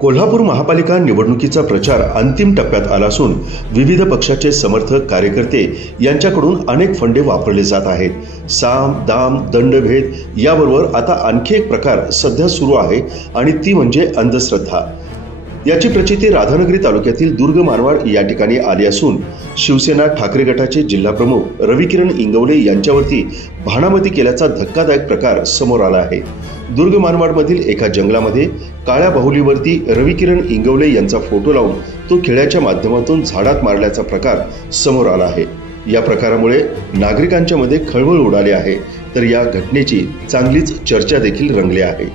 कोल्हापूर महापालिका निवडणुकीचा प्रचार अंतिम टप्प्यात आला असून विविध पक्षाचे समर्थक कार्यकर्ते यांच्याकडून अनेक फंडे वापरले जात आहेत। साम दाम दंडभेद याबरोबर आता आणखी एक प्रकार सध्या सुरू आहे आणि ती म्हणजे अंधश्रद्धा। याची प्रचिती राधानगरी तालुक्यातील दुर्ग मानवाड या ठिकाणी आली असून शिवसेना ठाकरे गटाचे जिल्हाप्रमुख रविकिरण इंगवले यांच्यावरती भाणामती केल्याचा धक्कादायक प्रकार समोर आला आहे। दुर्ग मानवाडमधील एका जंगलामध्ये काळ्या बाहुलीवरती रविकिरण इंगवले यांचा फोटो लावून तो खिळ्याच्या माध्यमातून झाडात मारल्याचा प्रकार समोर आला आहे। या प्रकारामुळे नागरिकांच्या मध्ये खळबळ उडाली आहे, तर या घटनेची चांगलीच चर्चा देखील रंगली आहे।